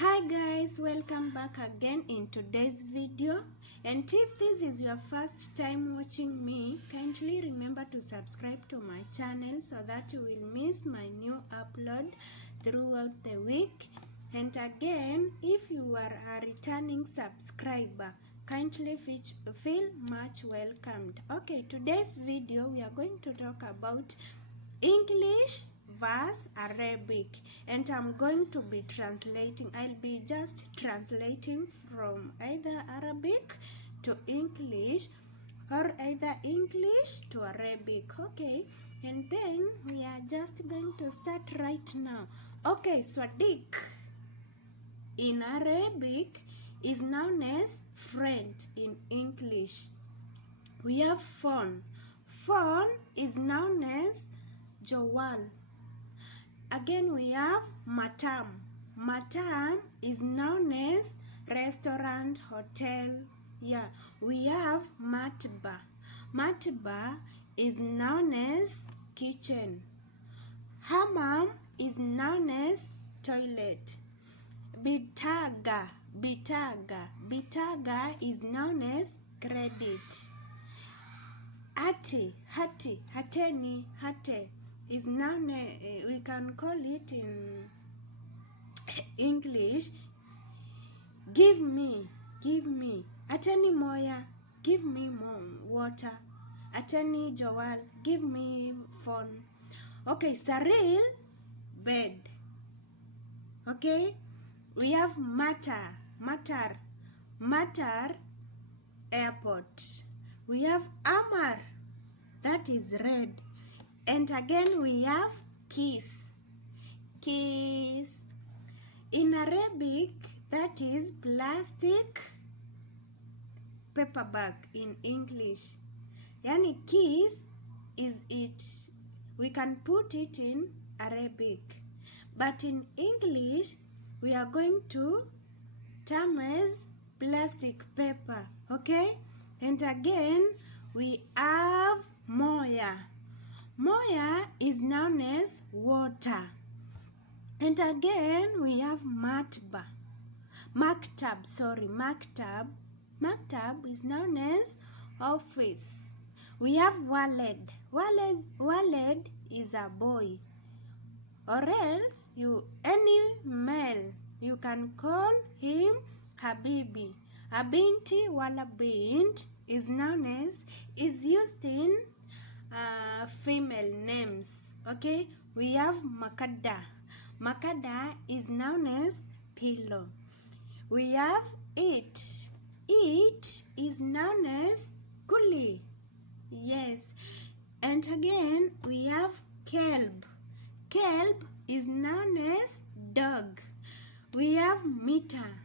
Hi guys, welcome back again in today's video, and if this is your first time watching me, kindly remember to subscribe to my channel so that you will miss my new upload throughout the week. And again, if you are a returning subscriber, kindly feel much welcomed. Okay, today's video we are going to talk about English versus Arabic, and I'm going to be translating. I'll be just translating from either Arabic to English or either English to Arabic. Okay, and then we are just going to start right now. Okay, Swadik in Arabic is known as friend in English. We have phone. Phone is known as Jawal. Again, we have matam. Matam is known as restaurant, hotel. Yeah, we have matba. Matba is known as kitchen. Hammam is known as toilet. Bitaga. Bitaga is known as credit. Hateni is known, we can call it in English, give me. Ateni moya, give me more water. Ateni Joel, give me phone. Okay, Saril, bed. Okay, we have matter, airport. We have Amar, that is red. And again we have kiss. In Arabic, that is plastic paper bag in English. Yani kiss is it. We can put it in Arabic. But in English, we are going to term as plastic paper. Okay? And again, we have moya. Moya is known as water. And again, we have maktab. Maktab is known as office. We have walad. Walad is a boy. Or else, any male, you can call him Habibi. A binti wala bint is used in female names. Okay, we have makada. Makada is known as pillow. We have it. It is known as kuli. Yes. And again, we have kelb. Kelb is known as dog. We have meter.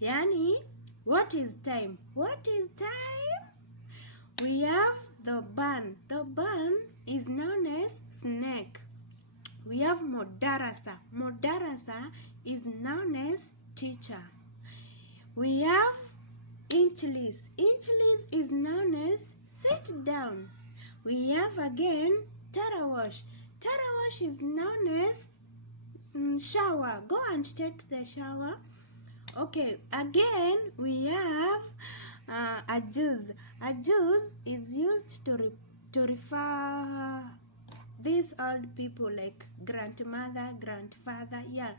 Yani, what is time? We have the bun. The bun is known as snake. We have modarasa. Modarasa is known as teacher. We have inchlis. Inchlis is known as sit down. We have again tarawash. Tarawash is known as shower. Go and take the shower. Okay, again we have a juice. A juice is used to refer these old people like grandmother, grandfather. Yeah,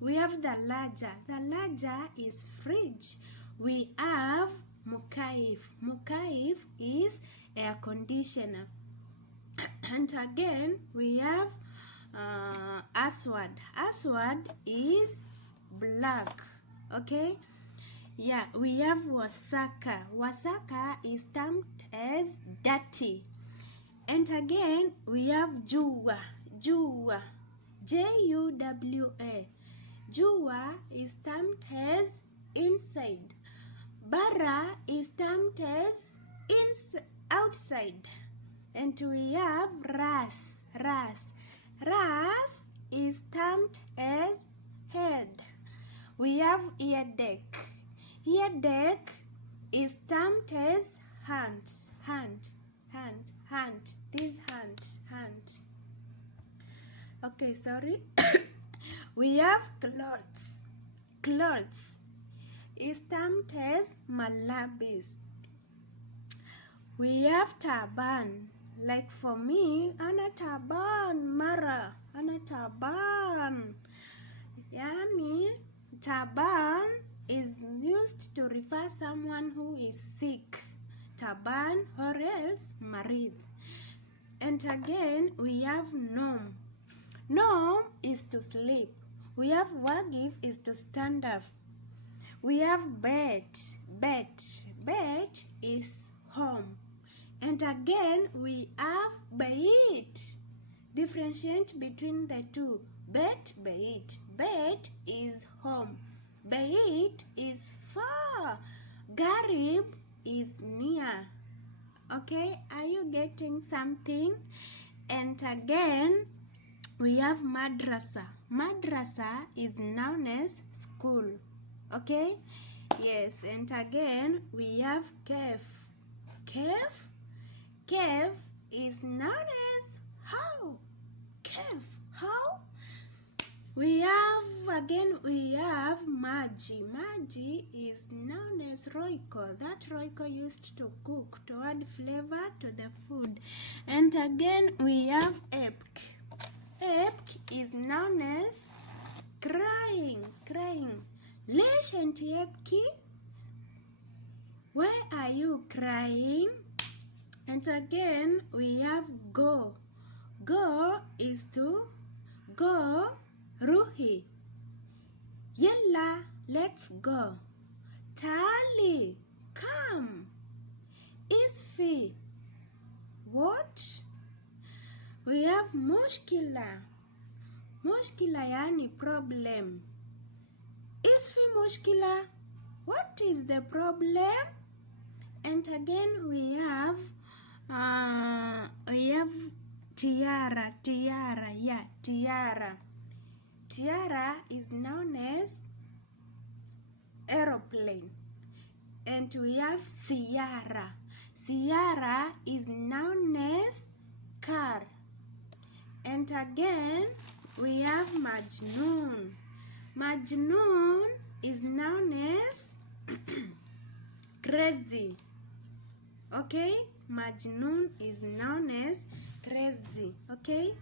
we have the laja. The laja is fridge. We have mukaif. Mukaif is air conditioner. And again we have aswad. Aswad is black. Okay, yeah, we have wasaka. Wasaka is termed as dirty. And again, we have juwa. Juwa. Juwa. Juwa is termed as inside. Bara is termed as outside. And we have ras. Ras is termed as head. We have ear deck. Ear deck is termed as hand. This hand. Okay, sorry. We have clothes. Clothes is termed as malabis. We have turban. Like for me, ana turban mara, ana turban. Yani, turban is used to refer someone who is sick. Turban or else marid. And again, we have nom. Nom is to sleep. We have wagif is to stand up. We have bed. Bed. Bed is home. And again, we have bait. Differentiate between the two. Bed, bait. Bed is home. Bait is far. Garib is near. Okay, are you getting something? And again, we have madrasa. Madrasa is known as school. Okay, yes. And again, we have cave. Cave. Cave is known as how. Cave. How? We have maji. Maji is known as roiko. That roiko used to cook to add flavor to the food. And again, we have epk. Epk is known as crying. Crying. Lesh and epki. Why are you crying? And again, we have go. Go is to go. Ruhi. Yalla, let's go. Tali, come. Isfi. What? We have mushkila. Mushkila yani problem. Isfi mushkila. What is the problem? And again we have tiara. Tiara. Tiara is known as aeroplane. And we have siyara. Siyara is known as car. And again, we have majnoon. Majnoon is known as crazy. Okay? Majnoon is known as crazy. Okay?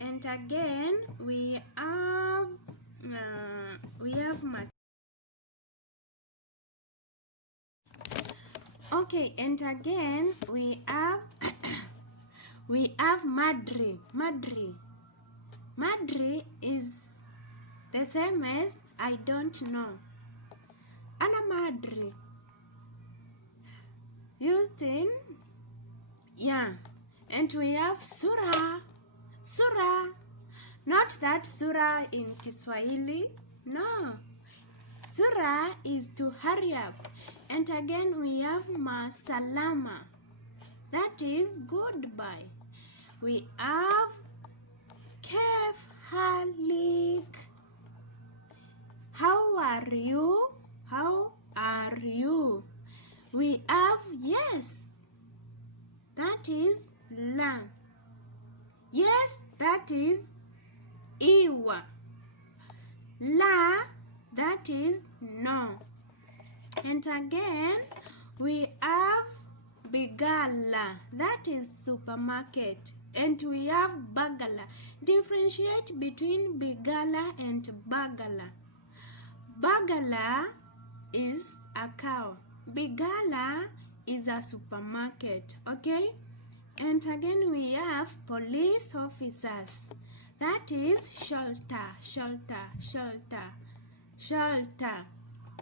And again, we have okay, and again we have madri. Madri is the same as I don't know. Ana madri used in and we have surah. Not that surah in Kiswahili. No. Surah is to hurry up. And again we have masalama. That is goodbye. We have kef halik. How are you? How are you? We have yes. That is la. Yes, that is iwa. La, that is no. And again, we have bigala. That is supermarket. And we have bagala. Differentiate between bigala and bagala. Bagala is a cow. Bigala is a supermarket. Okay? And again we have police officers. That is shelter.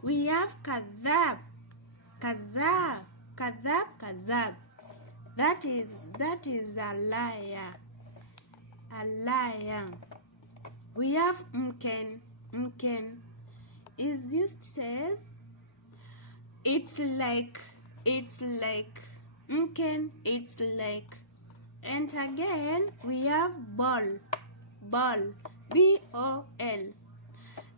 We have kadhab. That is a liar. We have mken. Is used as it's like mken, it's like. And again we have ball, B-O-L.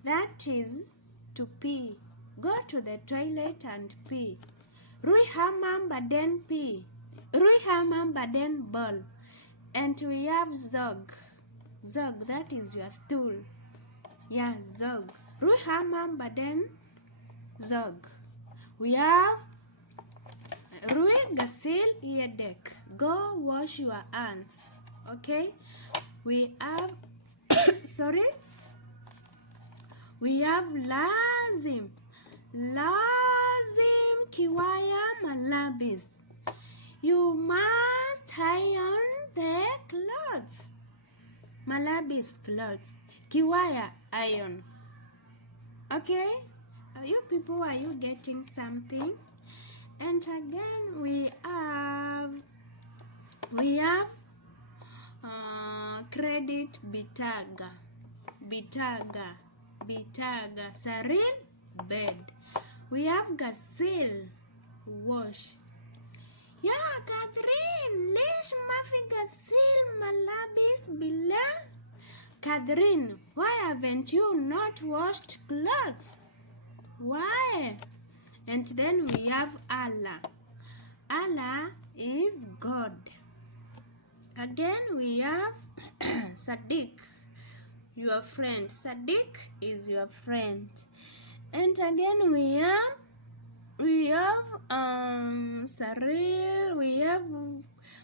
That is to pee. Go to the toilet and pee. Rui hamam baden pee. Rui hamam baden ball. And we have zog, that is your stool. Yeah, Zog. Ruhama Baden Zog. We have Rui Gasil Yedek. Go wash your hands. Okay? We have sorry. We have Lazim. Lazim Kiwaya Malabis. You must iron the clothes. Malabis clothes. Kiwaya iron. Okay? You people, are you getting something? And again we have credit bitaga. Sarin bed. We have Gasil wash. Yeah, Catherine, Lish Mafi Gasil Malabis Bila. Catherine, why haven't you not washed clothes? Why? And then we have Allah. Allah is God. Again we have Sadiq, your friend. Sadiq is your friend. And again we have Saril, we have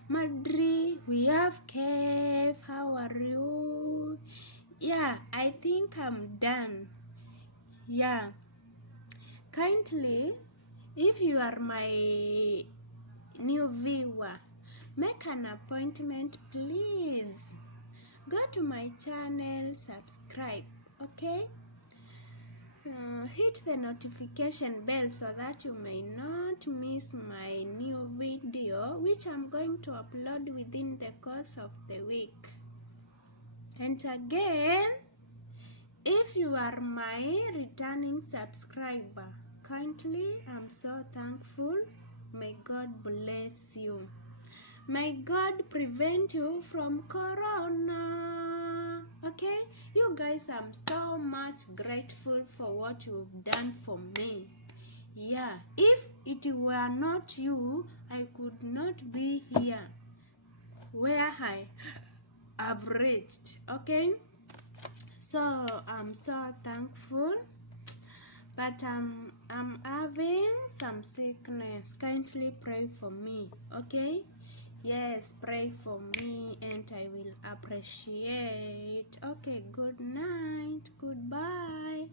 Madri, we have Kev. How are you? Yeah, I think I'm done. Yeah, kindly, if you are my new viewer, make an appointment, please. Go to my channel, subscribe, okay? Hit the notification bell so that you may not miss my new video, which I'm going to upload within the course of the week. And again, if you are my returning subscriber, kindly, I'm so thankful. May God bless you. May God prevent you from corona. Okay? You guys, I'm so much grateful for what you've done for me. Yeah, if it were not you, I could not be here where I have reached. Okay? So I'm so thankful. But I'm having some sickness. Kindly pray for me, okay? Yes, pray for me and I will appreciate. Okay, good night. Goodbye.